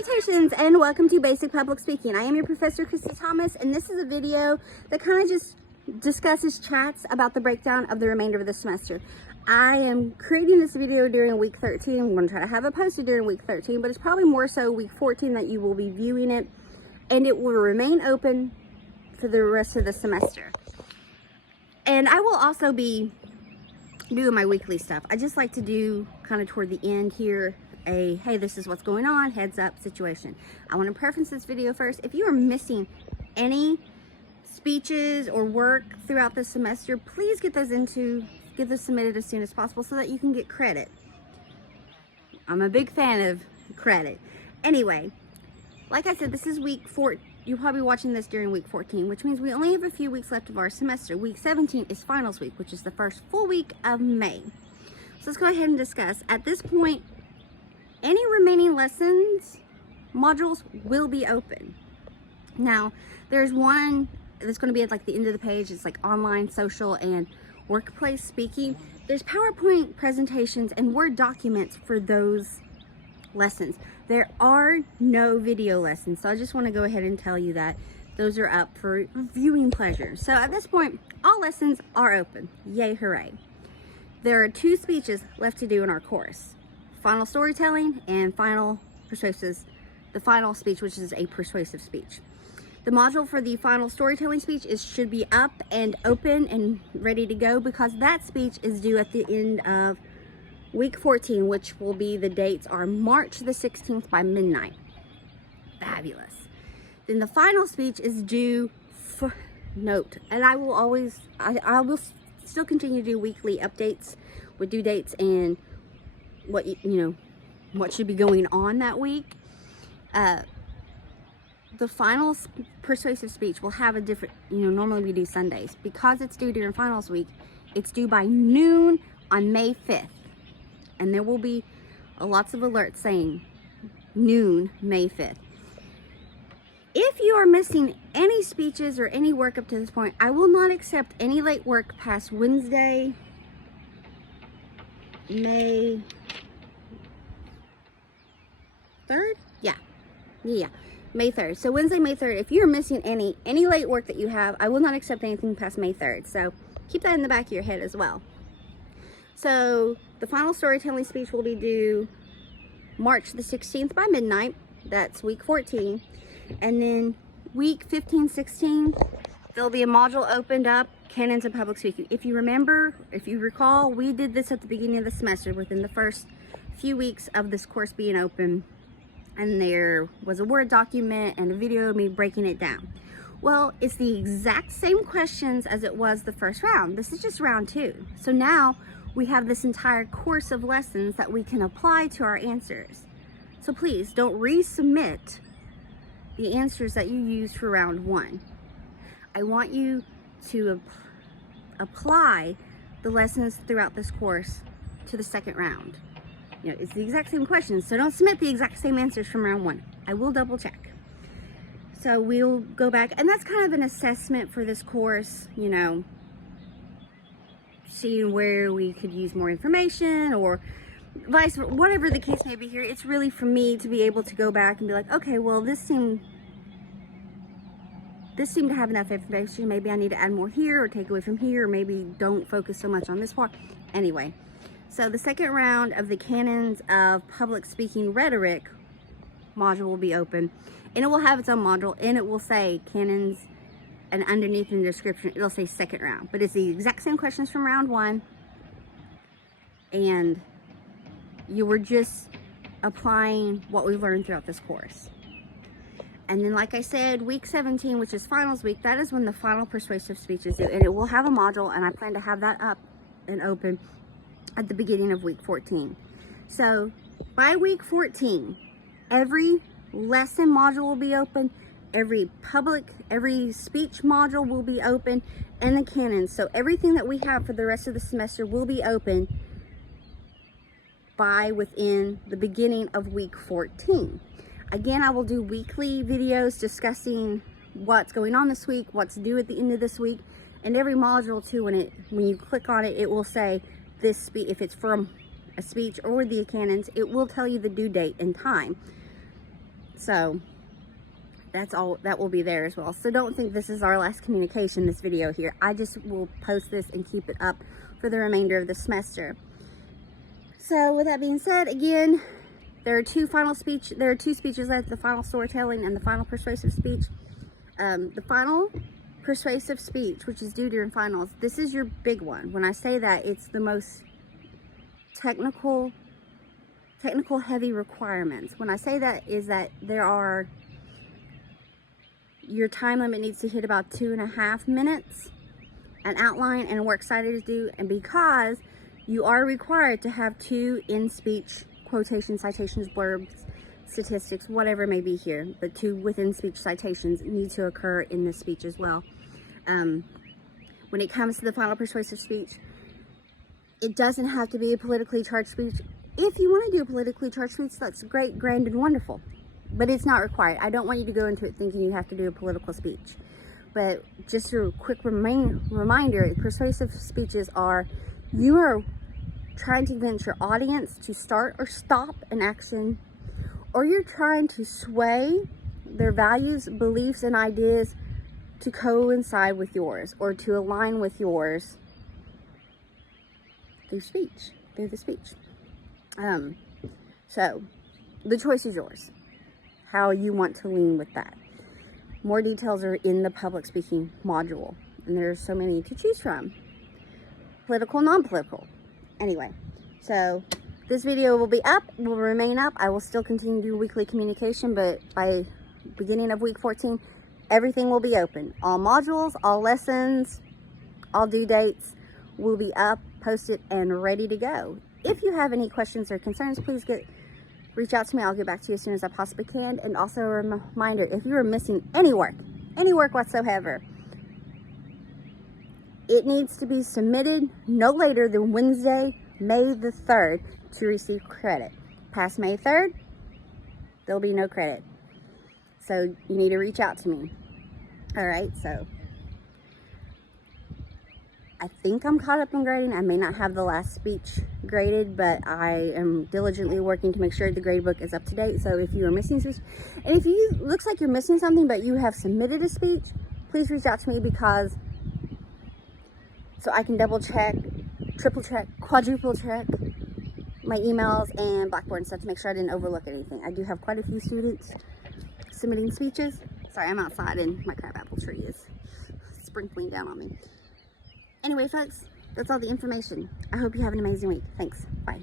Salutations and welcome to Basic Public Speaking. I am your Professor Christy Thomas, and this is a video that kind of just discusses chats about the breakdown of the remainder of the semester. I am creating this video during week 13. I'm going to try to have it posted during week 13, but it's probably more so week 14 that you will be viewing it, and it will remain open for the rest of the semester. And I will also be doing my weekly stuff. I just like to do kind of toward the end here a hey, this is what's going on, heads up situation. I want to preference this video first. If you are missing any speeches or work throughout the semester, please get those submitted as soon as possible so that you can get credit. I'm a big fan of credit. Anyway, like I said, this is week 4. You're probably watching this during week 14, which means we only have a few weeks left of our semester. Week 17 is finals week, which is the first full week of May. So let's go ahead and discuss. At this point, any remaining lessons, modules will be open. Now, there's one that's going to be at like the end of the page. It's like online, social, and workplace speaking. There's PowerPoint presentations and Word documents for those lessons. There are no video lessons, so I just want to go ahead and tell you that those are up for viewing pleasure. So at this point, all lessons are open. Yay, hooray. There are 2 speeches left to do in our course. Final storytelling and final persuasive, the final speech, which is a persuasive speech. The module for the final storytelling speech should be up and open and ready to go because that speech is due at the end of week 14, which will be, the dates are March the 16th by midnight. Fabulous. Then the final speech is due for note, and I will still continue to do weekly updates with due dates and what what should be going on that week. The final persuasive speech will have a different, normally we do Sundays. Because it's due during finals week, it's due by noon on May 5th. And there will be lots of alerts saying noon, May 5th. If you are missing any speeches or any work up to this point, I will not accept any late work past Wednesday, May 3rd? Yeah, May 3rd. So Wednesday, May 3rd, if you're missing any late work that you have, I will not accept anything past May 3rd. So keep that in the back of your head as well. So the final storytelling speech will be due March the 16th by midnight. That's week 14. And then week 15, 16, there'll be a module opened up, Canons of Public Speaking. If you recall, we did this at the beginning of the semester within the first few weeks of this course being open. And there was a Word document and a video of me breaking it down. Well, it's the exact same questions as it was the first round. This is just round 2. So now we have this entire course of lessons that we can apply to our answers. So please don't resubmit the answers that you used for round 1. I want you to apply the lessons throughout this course to the second round. It's the exact same questions, so don't submit the exact same answers from round 1. I will double check. So we'll go back, and that's kind of an assessment for this course, seeing where we could use more information or vice versa, whatever the case may be here. It's really for me to be able to go back and be like, okay, well, this seemed to have enough information. Maybe I need to add more here or take away from here, or maybe don't focus so much on this part. Anyway. So the second round of the Canons of Public Speaking Rhetoric module will be open, and it will have its own module, and it will say Canons, and underneath in the description it'll say second round, but it's the exact same questions from round 1, and you were just applying what we've learned throughout this course. And then, like I said, week 17, which is finals week, that is when the final persuasive speech is due, and it will have a module, and I plan to have that up and open at the beginning of week 14. So by week 14, every lesson module will be open, every speech module will be open, and the canons. So everything that we have for the rest of the semester will be open by within the beginning of week 14. Again, I will do weekly videos discussing what's going on this week, what's due at the end of this week, and every module too, when you click on it, it will say this speech, if it's from a speech or the canons, it will tell you the due date and time. So that's all, that will be there as well. So don't think this is our last communication, this video here. I just will post this and keep it up for the remainder of the semester. So with that being said, again, there are two speeches left, the final storytelling and the final persuasive speech. The final persuasive speech, which is due during finals, this is your big one. When I say that, it's the most technical heavy requirements. When I say that, is that your time limit needs to hit about 2.5 minutes, an outline and a works cited is due, and because you are required to have 2 in-speech quotations, citations, blurbs, statistics, whatever it may be here, but 2 within-speech citations need to occur in this speech as well. When it comes to the final persuasive speech, it doesn't have to be a politically charged speech. If you want to do a politically charged speech, that's great, grand, and wonderful. But it's not required. I don't want you to go into it thinking you have to do a political speech. But just a quick reminder, persuasive speeches are, you are trying to convince your audience to start or stop an action, or you're trying to sway their values, beliefs, and ideas to coincide with yours or to align with yours through the speech. So the choice is yours, how you want to lean with that. More details are in the public speaking module, and there's so many to choose from. Political, non-political. Anyway, so this video will be up, will remain up. I will still continue to do weekly communication, but by beginning of week 14, everything will be open. All modules, all lessons, all due dates will be up, posted, and ready to go. If you have any questions or concerns, please reach out to me. I'll get back to you as soon as I possibly can. And also a reminder, if you are missing any work whatsoever, it needs to be submitted no later than Wednesday, May the 3rd to receive credit. Past May 3rd, there'll be no credit. So you need to reach out to me. All right, so I think I'm caught up in grading. I may not have the last speech graded, but I am diligently working to make sure the grade book is up to date. So if you are missing speech, and if you looks like you're missing something but you have submitted a speech, please reach out to me, because so I can double check, triple check, quadruple check my emails and Blackboard and stuff to make sure I didn't overlook anything. I do have quite a few students submitting speeches. Sorry, I'm outside and my crabapple tree is sprinkling down on me. Anyway, folks, that's all the information. I hope you have an amazing week. Thanks. Bye.